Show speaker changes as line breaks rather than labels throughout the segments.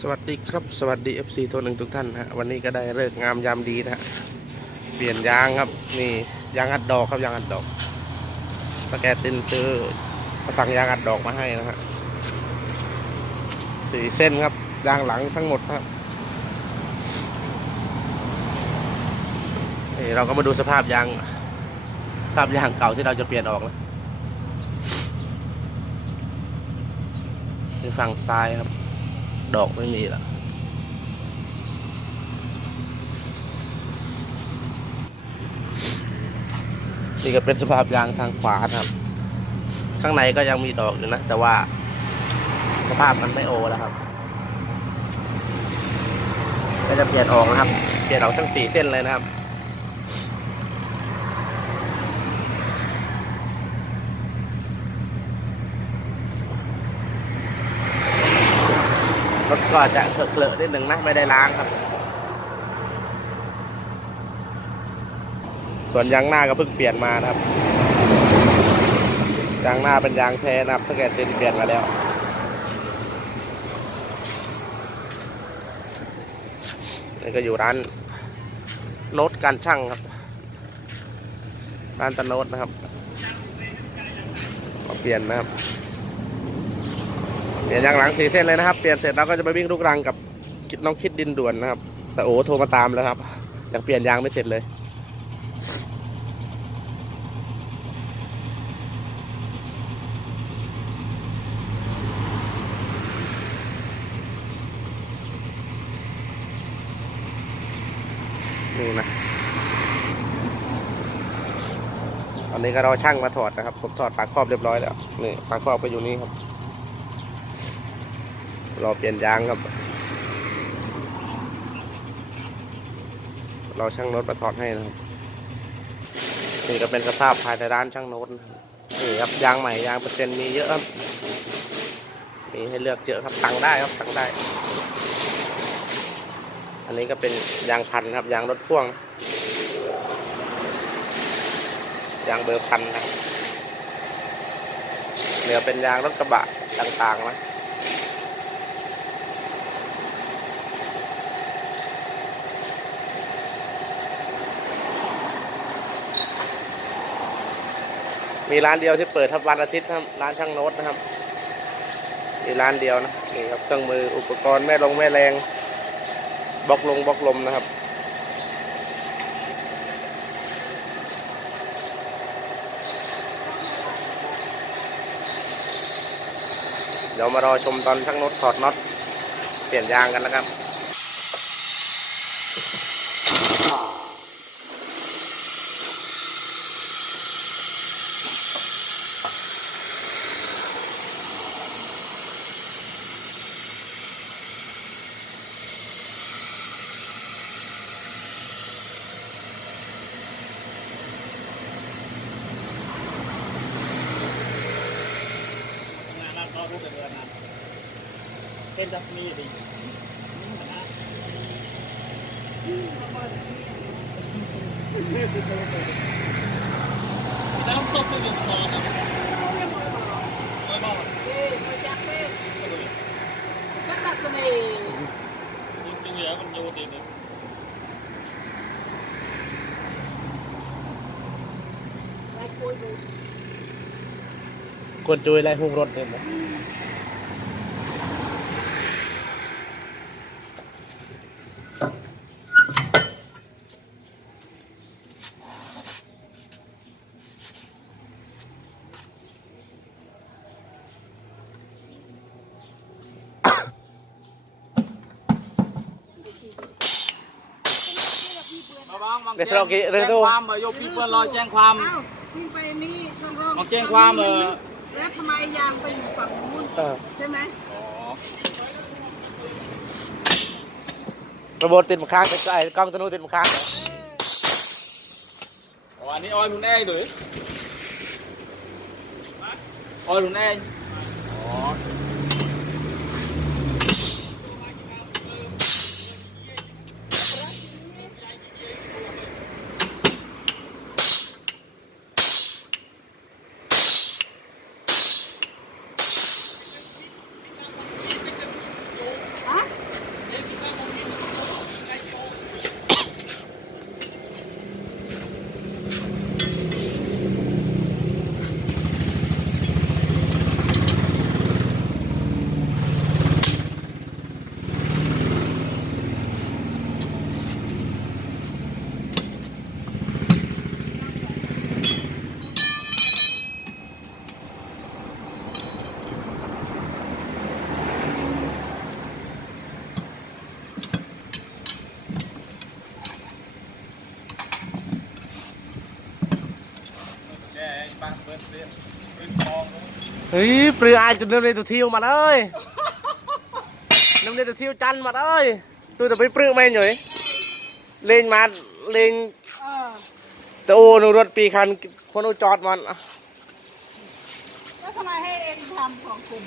สวัสดีครับสวัสดี FC ตัวหนึ่งทุกท่านฮะวันนี้ก็ได้เลิกงามยามดีนะฮะเปลี่ยนยางครับนี่ยางอัดดอกครับยางอัดดอกตะแกตินซื้อสั่งยางอัดดอกมาให้นะฮะสี่เส้นครับยางหลังทั้งหมดครับนี่เราก็มาดูสภาพยางสภาพยางเก่าที่เราจะเปลี่ยนออกนะฝั่งซ้ายครับ ดอกไม่มีละนี่ก็เป็นสภาพยางทางขวาครับ ข้างในก็ยังมีดอกอยู่นะ แต่ว่าสภาพมันไม่โอแล้วครับ ก็จะเปลี่ยนออกนะครับ เปลี่ยนออกทั้งสี่เส้นเลยนะครับ รถก็จะเคอะๆนิดหนึ่งนะไม่ได้ล้างครับ ส่วนยางหน้าก็เพิ่งเปลี่ยนมานะครับ ยางหน้าเป็นยางแท้นะครับถ้าเกิดเปลี่ยนมาแล้วนี่ก็อยู่ร้านโน้ตการช่างครับ ร้านตะโน้ตนะครับมาเปลี่ยนนะครับ เปลี่ยนยางหลังสี่เส้นเลยนะครับ เปลี่ยนเสร็จเราก็จะไปวิ่งลูกรังกับน้องคิดดินด่วนนะครับ แต่โอ้โทรมาตามแล้วครับยังเปลี่ยนยางไม่เสร็จเลย นี่นะ ตอนนี้ก็รอช่างมาถอดนะครับ ผมถอดฝาครอบเรียบร้อยแล้ว นี่ฝาครอบก็อยู่นี่ครับ รอเปลี่ยนยางครับ เราช่างโน้ตมาถอดให้นะครับนี่ก็เป็นสภาพภายในร้านช่างโน้ตนะครับนี่ครับยางใหม่ยางเปอร์เซ็นต์มีเยอะครับมีให้เลือกเยอะครับสั่งได้ครับสั่งได้ อันนี้ก็เป็นยางพันครับ ยางรถพ่วง ยางเบอร์พันครับเหลือเป็นยางรถกระบะต่างๆนะ มีร้านเดียวที่เปิดทับวันอาทิตย์ครับร้านช่างโน้ตนะครับมีร้านเดียวนะนี่ครับเครื่องมืออุปกรณ์แม่ลงแม่แรงบล็อกลงบล็อกลมนะครับเดี๋ยวมารอชมตอนช่างโน้ตถอดน็อตเปลี่ยนยางกันนะครับ
งานนั้นก็รู้กันเดือนนั้นเป็นจักมีดิแล้วต้องซื้อเป็นซองอะไม่บอกจริงๆแล้วมันโยติเลย
กวจุยไรหุ้งรถเลยนะ เดี๋ยวเรากี่เรื่อง
แจ้
ดู
งความเออโยพี่เพื่อนรอแจ้งความ
อ้าววิ่งไปนี่ช่องร
มาแจ้งความเออ
แล้วทำไมยางไปอยู่ฝั่งนู้น
เออ
ใช่ไหม
อ๋อ
ระบบติดมาค้างไปไอ้กล้องตัวนู้นติดมาค้าง
อ๋ออันนี้ออยลุนแอ้หรือออยลุนแอ้อ๋อ
ฮ้
ยปลืออายจนเริ่มเลยตัวเที่ยวมาเลยเริ่มเลยตัวเที่ยวจันทร์มาเลยตัวแต่ไปปลือไม่หน่อยเลงมาเลง
เออ
แต่โอ้หนูรถปีคันคนเอาจอดมัน
แล้วทำไมให้เองทำสองกลุ่ม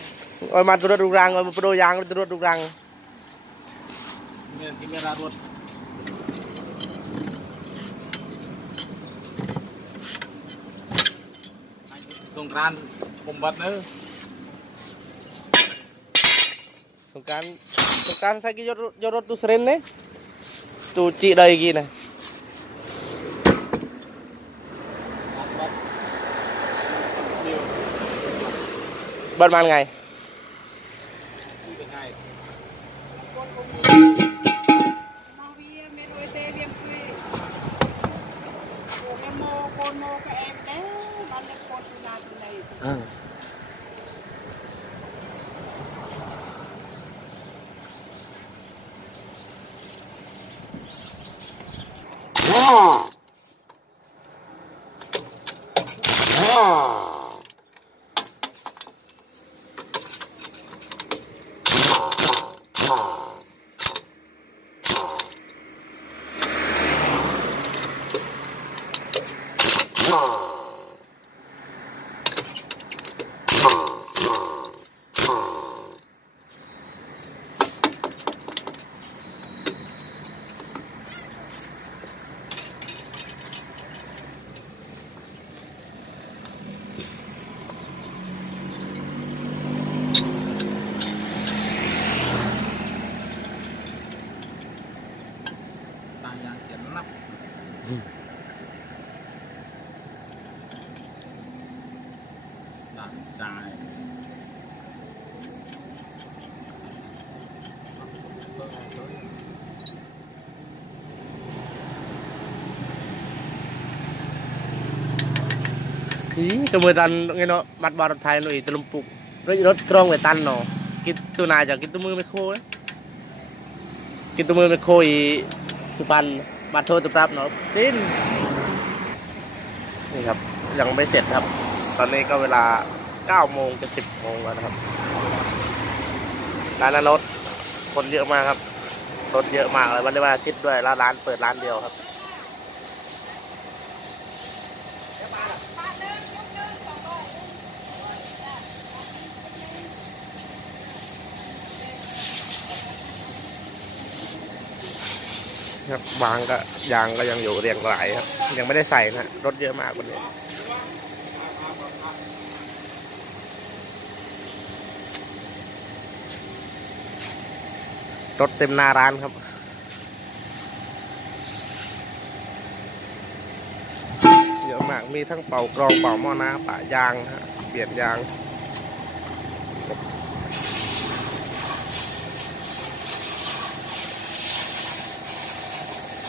เอามาตัวรถดูรังเอามาโปรยางตัวรถดูรัง
เนี่ยที่เมียรารถสงกรานต์ កុំបាត់នៅសង្កាន
សង្កានសាច់គេយកយករត់ទូស្រិនទេទូជីដីគេណាបាត់បានថ្ងៃមកវាមានអុយ
ទេវាអង្គុយ
កូនមកកូនម
កកែ ป็นไง
น้องเวียเมโดยเตเวียมคุยโอ้แม่โมโกนโมกับเอ็มเด้บ้านเล็กโคตรนาตุเลย
ตายยางเขียนนับตายตาย
อี กมือตันไงเนาะมัดบอลรถไทยหน่อยตะลุมปุกรถรถกรองไว้ตันเนาะกินตัวนายจากกินตัวมือไม่โคนะกินตัวมือไม่โคอีสุพรรณบัตรโทรตัวปรับเนาะติ้นนี่ครับยังไม่เสร็จครับ ตอนนี้ก็เวลา9โมงจะ10โมงแล้วนะครับร้านนั้นรถคนเยอะมากครับรถเยอะมากเลยวันนี้วันอาทิตย์ด้วยแล้วร้านเปิดร้านเดียวครับ ครับบางก็ยางก็ยังอยู่เรียงรายครับ ยังไม่ได้ใส่นะรถเยอะมากวันนี้รถเต็มหน้าร้านครับ เยอะ มีทั้งเป่ากรองเป่าหม้อน้ำปะยางฮะเปลี่ยนยาง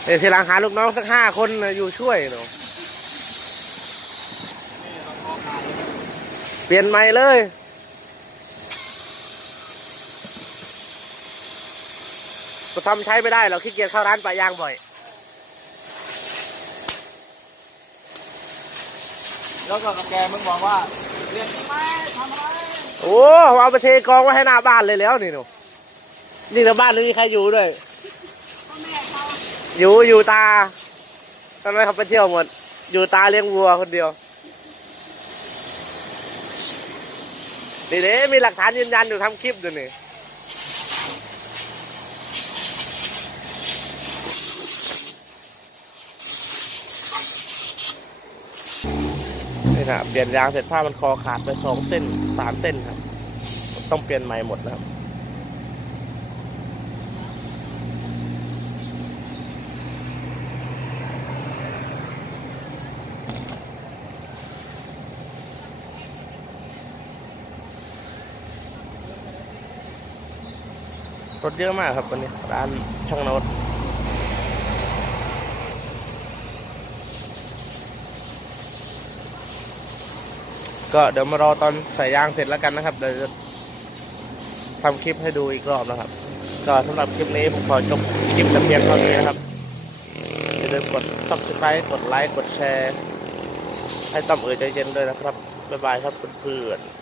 เดี๋ยวทีหลังหาลูกน้องสักห้าคนนะอยู่ช่วยเนาะเปลี่ยนใหม่เลยก็ทำใช้ไม่ได้เราขี้เกียจเข้าร้านปะยางบ่อย
แล้วก็แกมึงบอกว่าเรียนทำไมทำอะไร
โอ้เอาไปเทกองไว้ให้หน้าบ้านเลยแล้วนี่หนูนี่แต่บ้านไม่มีใครอยู่ด้วย
อแม่เขา
อยู่อยู่ตาตอนนั้นเขาไปเที่ยวหมด อยู่ตาเลี้ยงวัวคนเดียวนี่เด้มีหลักฐานยืนยันอยู่ทำคลิปอยู่นี่ นี่นะเปลี่ยนยางเสร็จผ้ามันคอขาดไปสองเส้นสามเส้นครับ ต้องเปลี่ยนใหม่หมดนะครับรถเยอะมากครับวันนี้ร้านช่างน้ต ก็เดี๋ยวมารอตอนใส่ยางเสร็จแล้วกันนะครับเดี๋ยวจะทำคลิปให้ดูอีกรอบนะครับ ก็สำหรับคลิปนี้ผมขอจบคลิปแต่เพียงเท่านี้นะครับอย่าลืมกด subscribe กดไลค์กดแชร์ ให้ต้อมเอ๋ยใจเย็นด้วยนะครับ บ๊ายบายครับเพื่อนๆ